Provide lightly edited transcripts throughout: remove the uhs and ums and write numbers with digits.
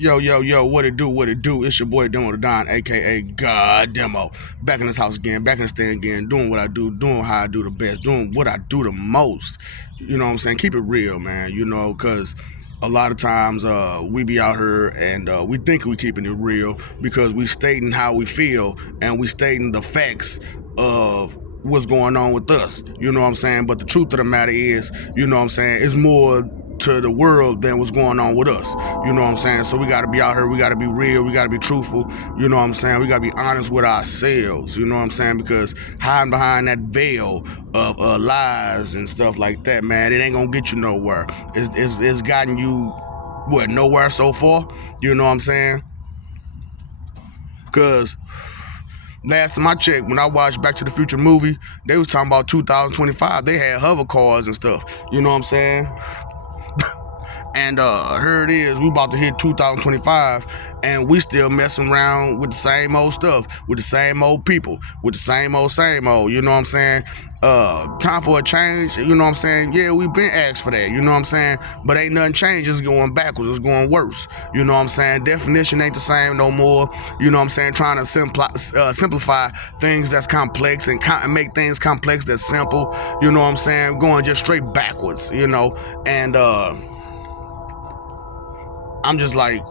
Yo, what it do, what it do? It's your boy Demo the Don, aka God Demo. Back in this house again, back in this thing again, doing what I do, doing how I do the best, doing what I do the most. You know what I'm saying? Keep it real, man, because a lot of times we be out here and we think we keeping it real because we stating how we feel and we stating the facts of what's going on with us. You know what I'm saying? But the truth of the matter is, you know what I'm saying, it's more to the world than what's going on with us. You know what I'm saying? So we got to be out here. We got to be real. We got to be truthful. You know what I'm saying? We got to be honest with ourselves. You know what I'm saying? Because hiding behind that veil of lies and stuff like that, man, it ain't going to get you nowhere. It's gotten you, nowhere so far? You know what I'm saying? Because last time I checked, when I watched Back to the Future movie, they was talking about 2025. They had hover cars and stuff. You know what I'm saying? And here it is, we about to hit 2025, and we still messing around with the same old stuff, with the same old people, with the same old, you know what I'm saying? Time for a change, you know what I'm saying? Yeah, we've been asked for that, you know what I'm saying? But ain't nothing changed, it's going backwards, it's going worse, you know what I'm saying? Definition ain't the same no more, you know what I'm saying? Trying to simplify things that's complex and make things complex that's simple, you know what I'm saying? Going just straight backwards, and I'm just like,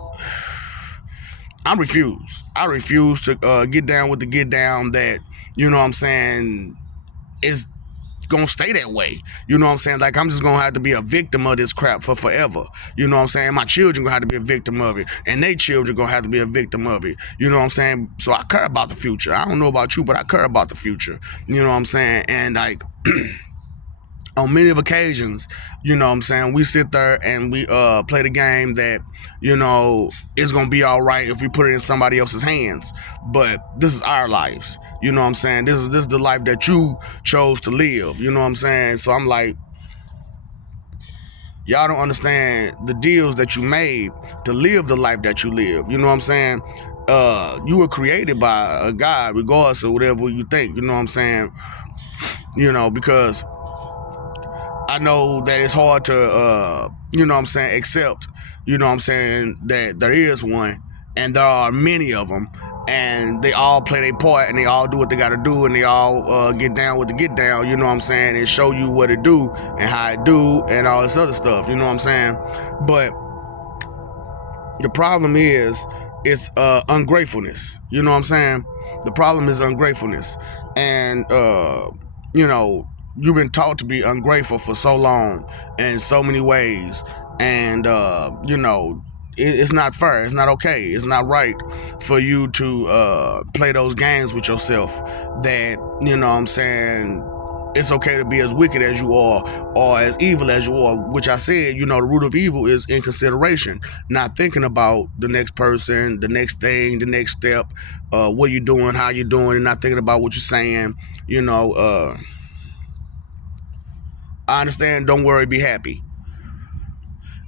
I refuse to get down with the get down that, you know what I'm saying, is gonna stay that way. You know what I'm saying? Like, I'm just gonna have to be a victim of this crap for forever. You know what I'm saying? My children gonna have to be a victim of it, and their children gonna have to be a victim of it. You know what I'm saying? So I care about the future. I don't know about you, but I care about the future. You know what I'm saying? And like, on many of occasions, you know what I'm saying, we sit there and we play the game that, it's gonna be all right if we put it in somebody else's hands. But this is our lives. You know what I'm saying? This is the life that you chose to live. You know what I'm saying? So I'm like, y'all don't understand the deals that you made to live the life that you live. You know what I'm saying? You were created by a God, regardless of whatever you think. You know what I'm saying? Because I know that it's hard to, accept, that there is one, and there are many of them, and they all play their part, and they all do what they got to do, and they all get down with the get down, you know what I'm saying, and show you what it do, and how it do, and all this other stuff, you know what I'm saying. But the problem is, it's ungratefulness, you know what I'm saying. The problem is ungratefulness, and you've been taught to be ungrateful for so long in so many ways, and it's not fair, it's not okay, it's not right for you to play those games with yourself, that, you know what I'm saying, it's okay to be as wicked as you are or as evil as you are, which I said, the root of evil is inconsideration, not thinking about the next person, the next thing, the next step, what you're doing, how you're doing, and not thinking about what you're saying. I understand, don't worry, be happy.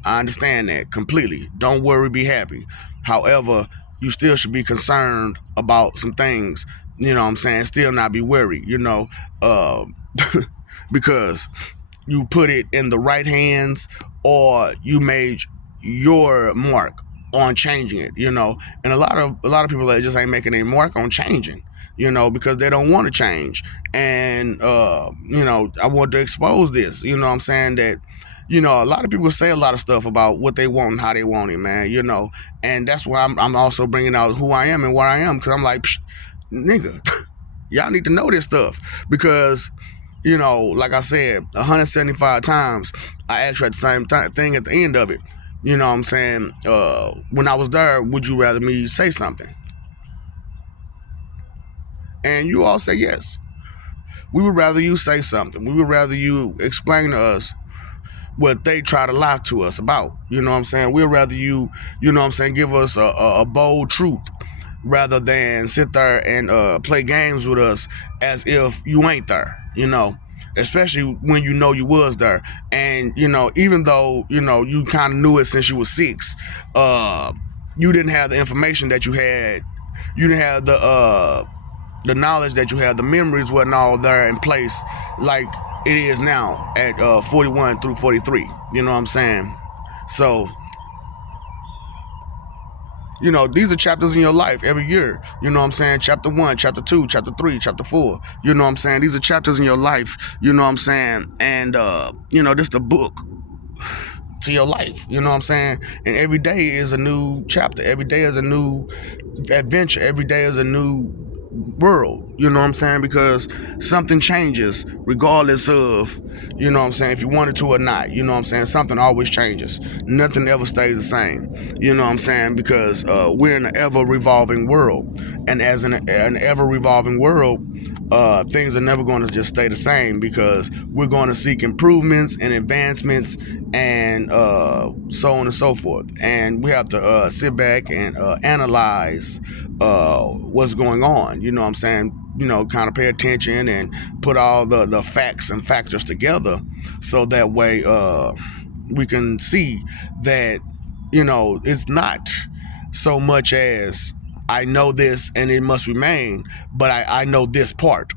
I understand that completely. Don't worry, be happy. However, you still should be concerned about some things, you know what I'm saying? Still not be worried, because you put it in the right hands, or you made your mark on changing it, and a lot of people that just ain't making a mark on changing, because they don't want to change. And I want to expose this, you know what I'm saying, that a lot of people say a lot of stuff about what they want and how they want it, man, and that's why I'm also bringing out who I am and where I am, because I'm like, nigga, y'all need to know this stuff, because like I said, 175 times, I asked you at the same thing at the end of it. You know what I'm saying? When I was there, would you rather me say something? And you all say yes. We would rather you say something. We would rather you explain to us what they try to lie to us about. You know what I'm saying? We'd rather you, give us a bold truth, rather than sit there and play games with us as if you ain't there, especially when you was there. And, even though, you kind of knew it since you was 6, you didn't have the information that you had. You didn't have the knowledge that you have. The memories wasn't all there in place like it is now at 41 through 43. You know what I'm saying? So These are chapters in your life every year. You know what I'm saying? Chapter 1, chapter 2, chapter 3, chapter 4. You know what I'm saying? These are chapters in your life. You know what I'm saying? And this the book to your life. You know what I'm saying? And every day is a new chapter. Every day is a new adventure. Every day is a new world. You know what I'm saying? Because something changes regardless of, what I'm saying, if you want it to or not. You know what I'm saying? Something always changes. Nothing ever stays the same. You know what I'm saying? Because we're in an ever revolving world. And as an ever revolving world, things are never going to just stay the same, because we're going to seek improvements and advancements and so on and so forth. And we have to sit back and analyze what's going on. You know what I'm saying? Kind of pay attention and put all the facts and factors together, so that way we can see that, it's not so much as I know this and it must remain, but I know this part,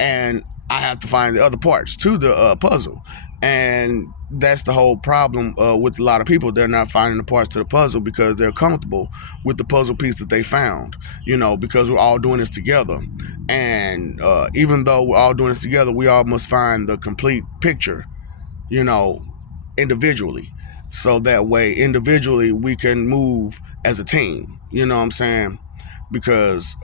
and I have to find the other parts to the puzzle. And that's the whole problem with a lot of people. They're not finding the parts to the puzzle because they're comfortable with the puzzle piece that they found, because we're all doing this together. And even though we're all doing this together, we all must find the complete picture, you know, individually. So that way, individually, we can move as a team. You know what I'm saying? Because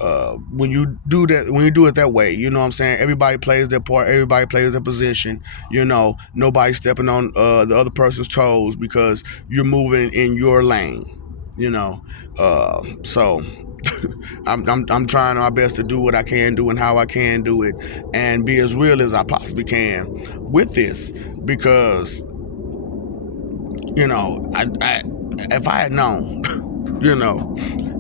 when you do that, when you do it that way, you know what I'm saying, everybody plays their part, everybody plays their position. Nobody stepping on the other person's toes, because you're moving in your lane. So I'm trying my best to do what I can do and how I can do it, and be as real as I possibly can with this, because I if I had known,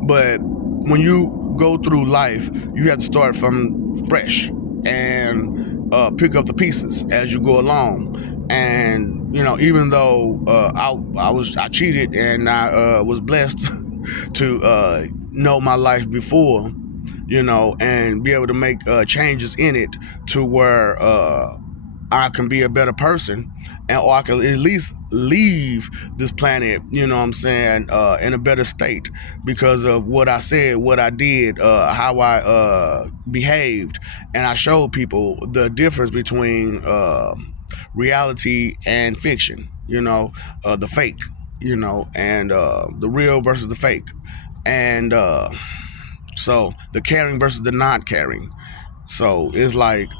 but when you go through life, you have to start from fresh and pick up the pieces as you go along. And even though I cheated, and I was blessed to know my life before, and be able to make changes in it, to where I can be a better person, or I can at least leave this planet, what I'm saying, in a better state, because of what I said, what I did, how I behaved. And I showed people the difference between reality and fiction, the fake, and the real versus the fake. And so the caring versus the not caring. So it's like,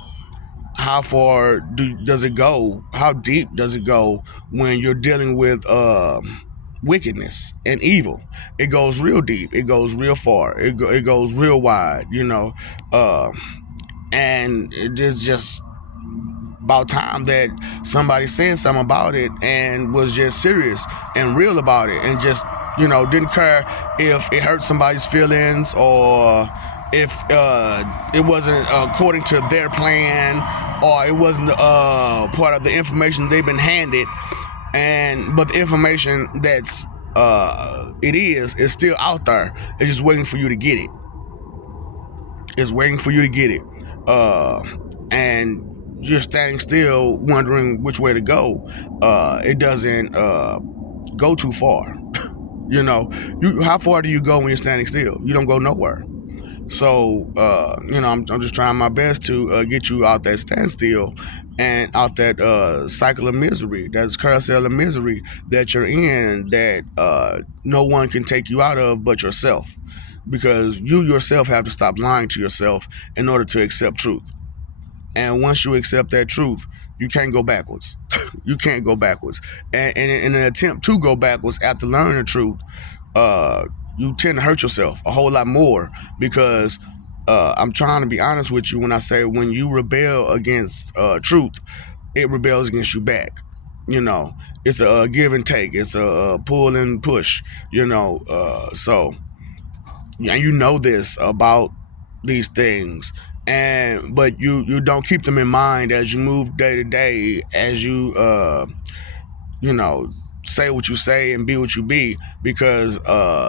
how far does it go? How deep does it go when you're dealing with wickedness and evil? It goes real deep. It goes real far. It goes real wide. Uh, and it is just about time that somebody said something about it and was just serious and real about it, and just didn't care if it hurt somebody's feelings, or if it wasn't according to their plan, or it wasn't part of the information they've been handed. But the information that's it is still out there. It's just waiting for you to get it. It's waiting for you to get it. And you're standing still wondering which way to go. It doesn't go too far. How far do you go when you're standing still? You don't go nowhere. So I'm just trying my best to get you out that standstill, and out that cycle of misery, that carousel of misery that you're in, that no one can take you out of but yourself, because you yourself have to stop lying to yourself in order to accept truth. And once you accept that truth, you can't go backwards. You can't go backwards. And in an attempt to go backwards after learning the truth, uh, you tend to hurt yourself a whole lot more, because I'm trying to be honest with you when I say, when you rebel against truth, it rebels against you back. It's a give and take. It's a pull and push. So yeah, this about these things, but you don't keep them in mind as you move day to day, as you you know say what you say and be what you be, because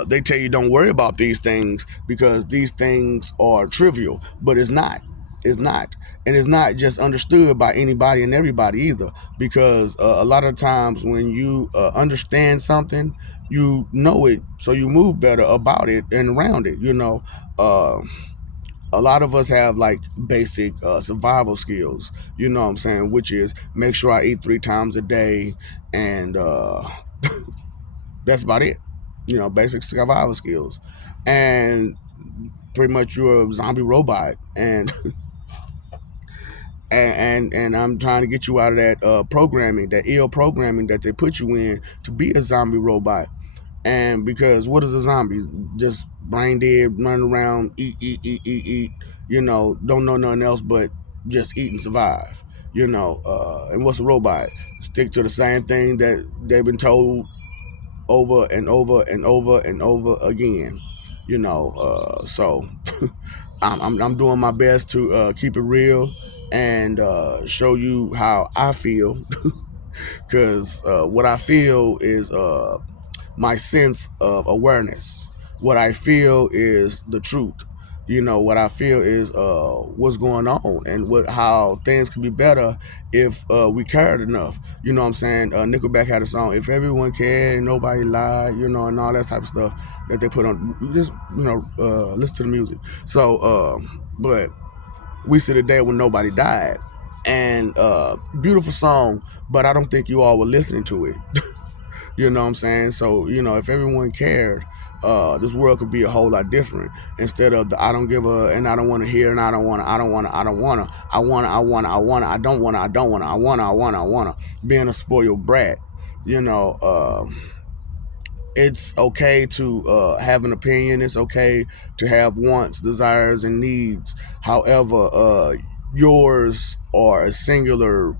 they tell you don't worry about these things, because these things are trivial, but it's not, and it's not just understood by anybody and everybody either, because a lot of times when you understand something, you know it, so you move better about it and around it. Uh, a lot of us have like basic survival skills, you know what I'm saying, which is make sure I eat 3 times a day, and that's about it. Basic survival skills, and pretty much you're a zombie robot, and I'm trying to get you out of that programming, that ill programming that they put you in to be a zombie robot. And because what is a zombie? Just brain dead, running around, eat, eat, eat, eat, eat. Don't know nothing else but just eat and survive. And what's a robot? Stick to the same thing that they've been told over and over and over and over again. So I'm doing my best to keep it real and show you how I feel, because what I feel is my sense of awareness. What I feel is the truth. What I feel is what's going on, and how things could be better if we cared enough. You know what I'm saying? Nickelback had a song, "If Everyone Cared and Nobody Lied," and all that type of stuff that they put on. Just listen to the music. So, but we see the day when nobody died, and beautiful song, but I don't think you all were listening to it. You know what I'm saying? So, if everyone cared, this world could be a whole lot different. Instead of the I don't give a, and I don't want to hear, and I don't want to, I don't want to, I don't want to, I want to, I want to, I want to, I don't want to, I don't want to, I want to, I want to, I want to, being a spoiled brat. You know, uh, it's okay to have an opinion. It's okay to have wants, desires, and needs. However, yours are a singular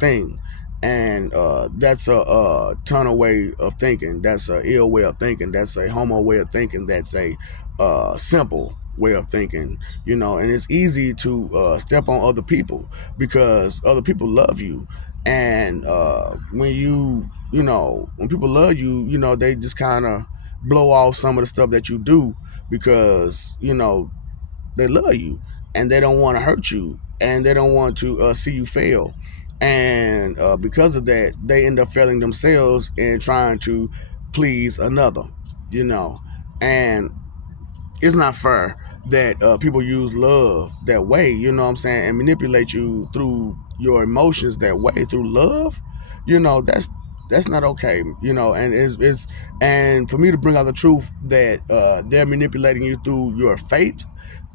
thing, and that's a tunnel way of thinking. That's a ill way of thinking. That's a homo way of thinking. That's a simple way of thinking. And it's easy to step on other people because other people love you, and when people love you, they just kind of blow off some of the stuff that you do because they love you, and they don't want to hurt you, and they don't want to see you fail. And because of that, they end up failing themselves and trying to please another. you know and it's not fair that people use love that way, and manipulate you through your emotions that way through love. That's not okay. And and for me to bring out the truth that they're manipulating you through your faith,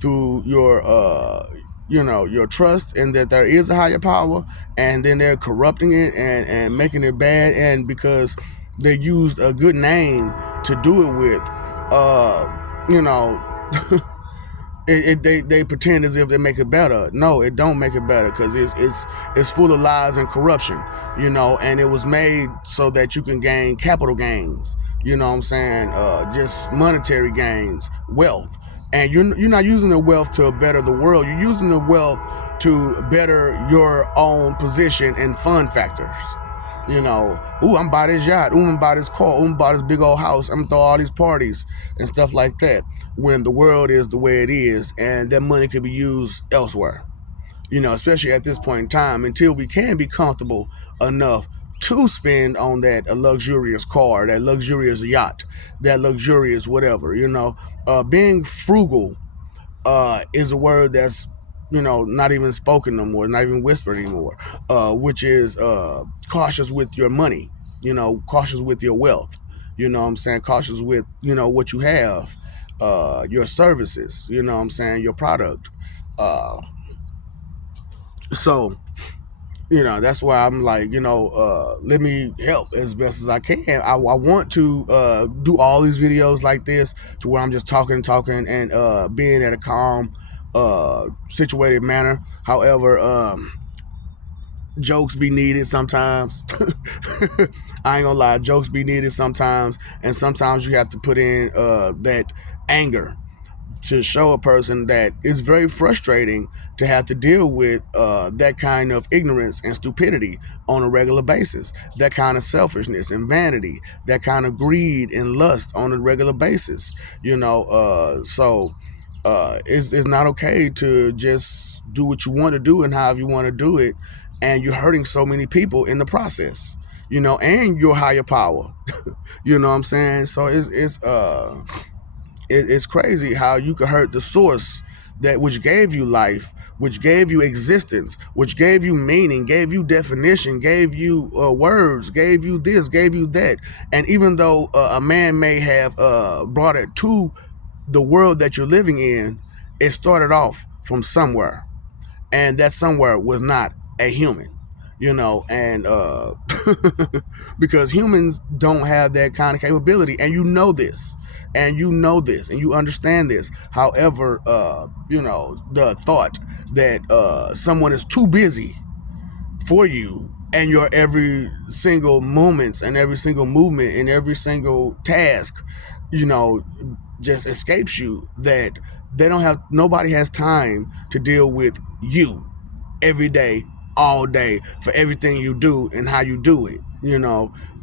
through your trust, and that there is a higher power, and then they're corrupting it and making it bad, and because they used a good name to do it with, you know they pretend as if they make it better. No, it don't make it better, because it's full of lies and corruption. And it was made so that you can gain capital gains. You know what I'm saying? Just monetary gains, wealth. And you're not using the wealth to better the world. You're using the wealth to better your own position and fun factors. Ooh, I'm buy this yacht. Ooh, I'm buy this car. Ooh, I'm buy this big old house. I'm throw all these parties and stuff like that. When the world is the way it is, and that money could be used elsewhere. Especially at this point in time, until we can be comfortable enough to spend on that a luxurious car, that luxurious yacht, that luxurious whatever. Being frugal is a word that's not even spoken no more, not even whispered anymore, which is cautious with your money, cautious with your wealth. What I'm saying? Cautious with what you have, your services. What I'm saying? Your product. Uh, so that's why I'm like, let me help as best as I can. I want to do all these videos like this, to where I'm just talking and being at a calm, situated manner. However, jokes be needed sometimes. I ain't gonna lie, jokes be needed sometimes, and sometimes you have to put in that anger to show a person that it's very frustrating to have to deal with that kind of ignorance and stupidity on a regular basis, that kind of selfishness and vanity, that kind of greed and lust on a regular basis. So it's not okay to just do what you want to do and however you want to do it, and you're hurting so many people in the process. and your higher power. You know what I'm saying? So it's crazy how you could hurt the source that which gave you life, which gave you existence, which gave you meaning, gave you definition, gave you words, gave you this, gave you that. And even though a man may have brought it to the world that you're living in, it started off from somewhere, and that somewhere was not a human. And because humans don't have that kind of capability, and and you understand this. However, the thought that someone is too busy for you, and your every single moments and every single movement and every single task, you know just escapes you, that nobody has time to deal with you every day, all day, for everything you do and how you do it.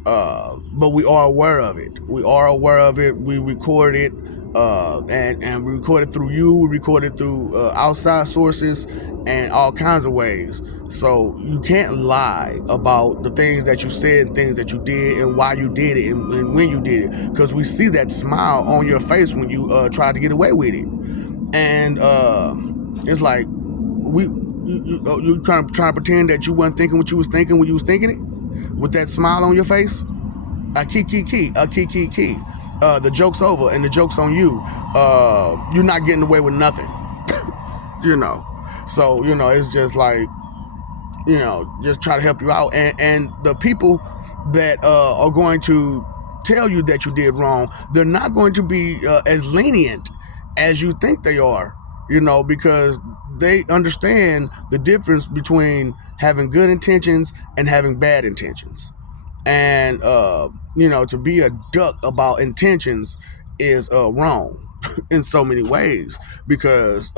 But we are aware of it. We record it, and we record it through you. We record it through outside sources and all kinds of ways. So you can't lie about the things that you said, things that you did, and why you did it, and when you did it, because we see that smile on your face when you try to get away with it. And it's like you trying to pretend that you weren't thinking what you was thinking when you was thinking it, with that smile on your face. A key. The joke's over, and the joke's on you. You're not getting away with nothing. you know. So it's just like, just try to help you out, and the people that are going to tell you that you did wrong, they're not going to be as lenient as you think they are. Because they understand the difference between having good intentions and having bad intentions. And to be a duck about intentions is wrong in so many ways, because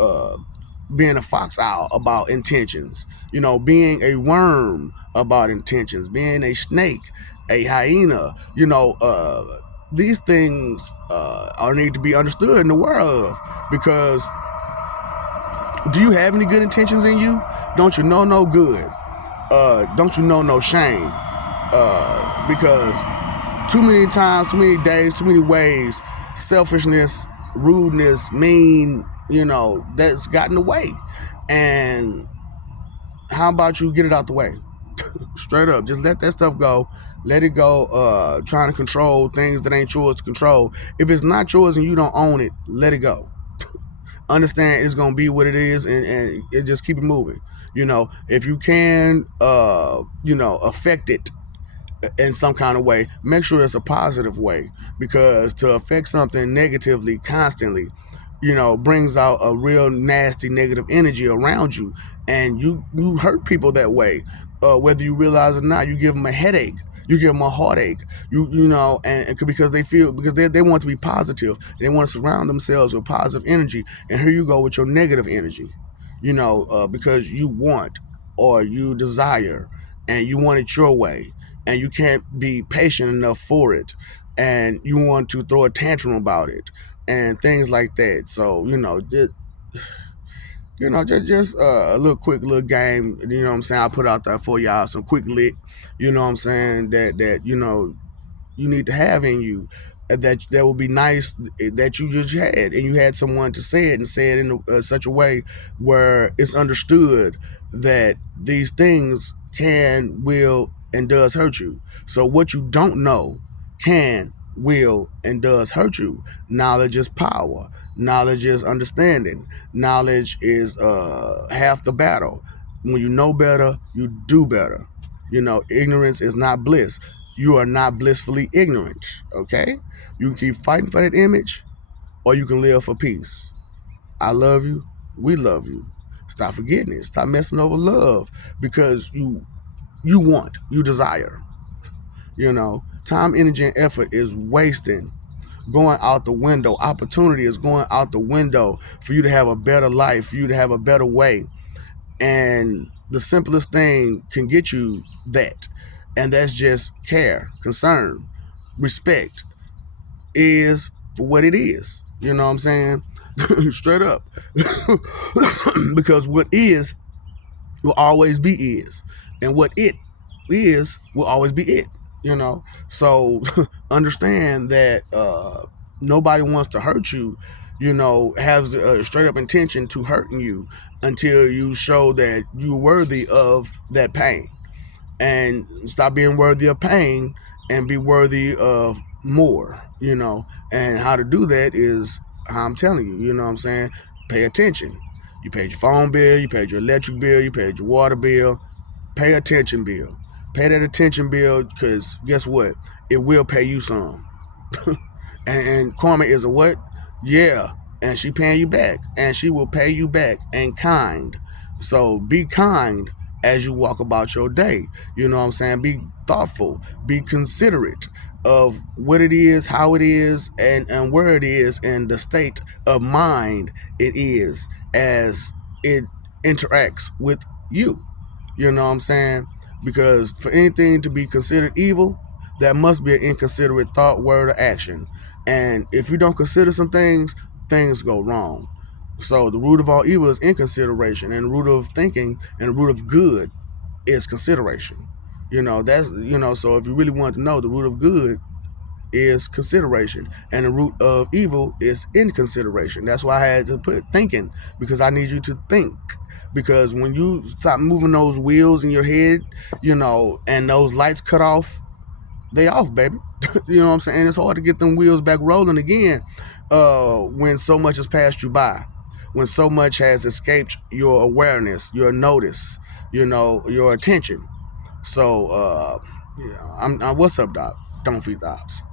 being a fox owl about intentions, being a worm about intentions, being a snake, a hyena, these things are need to be understood in the world of, because do you have any good intentions in you? Don't you know no good? Don't you know no shame? Because too many times, too many days, too many ways, selfishness, rudeness, mean, that's gotten away. And how about you get it out the way? Straight up, just let that stuff go. Let it go. Trying to control things that ain't yours to control. If it's not yours and you don't own it, let it go. Understand it's gonna be what it is, and it just keep it moving. If you can affect it in some kind of way, make sure it's a positive way, because to affect something negatively constantly, brings out a real nasty negative energy around you, and you hurt people that way, whether you realize it or not. You give them a headache, you give them a heartache, and because they want to be positive, they want to surround themselves with positive energy, and here you go with your negative energy, because you want, or you desire, and you want it your way, and you can't be patient enough for it, and you want to throw a tantrum about it, and things like that. So just a little quick little game, what I'm saying, I put out there for y'all, some quick lit, what I'm saying, that you need to have in you, that would be nice, that you just had, and you had someone to say it, and say it in such a way where it's understood that these things can, will, and does hurt you. So what you don't know can, will, and does hurt you. Knowledge is power. Knowledge is understanding. Knowledge is half the battle. When you know better, you do better. Ignorance is not bliss. You are not blissfully ignorant. Okay? You can keep fighting for that image, or you can live for peace. I love you. We love you. Stop forgetting it. Stop messing over love, because you want, you desire. Time, energy, and effort is wasting, going out the window. Opportunity is going out the window for you to have a better life, for you to have a better way. And the simplest thing can get you that. And that's just care, concern, respect is for what it is. You know what I'm saying? Straight up. Because what is will always be is. And what it is will always be it. you know. So understand that nobody wants to hurt you, has a straight up intention to hurting you until you show that you're worthy of that pain, and stop being worthy of pain and be worthy of more, and how to do that is how I'm telling you, what I'm saying. Pay attention. You paid your phone bill, you paid your electric bill, you paid your water bill. Pay attention bill. Pay that attention bill, because guess what? It will pay you some. And karma is a what? Yeah. And she paying you back. And she will pay you back, and kind. So be kind as you walk about your day. You know what I'm saying? Be thoughtful. Be considerate of what it is, how it is, and where it is, and the state of mind it is as it interacts with you. You know what I'm saying? Because for anything to be considered evil, that must be an inconsiderate thought, word, or action. And if you don't consider some things, things go wrong. So the root of all evil is inconsideration, and the root of thinking and the root of good is consideration. So if you really want to know, the root of good is consideration, and the root of evil is inconsideration. That's why I had to put thinking, because I need you to think. Because when you stop moving those wheels in your head, and those lights cut off, they off, baby. You know what I'm saying? It's hard to get them wheels back rolling again when so much has passed you by, when so much has escaped your awareness, your notice, your attention. So, what's up, Doc? Don't feed the ops.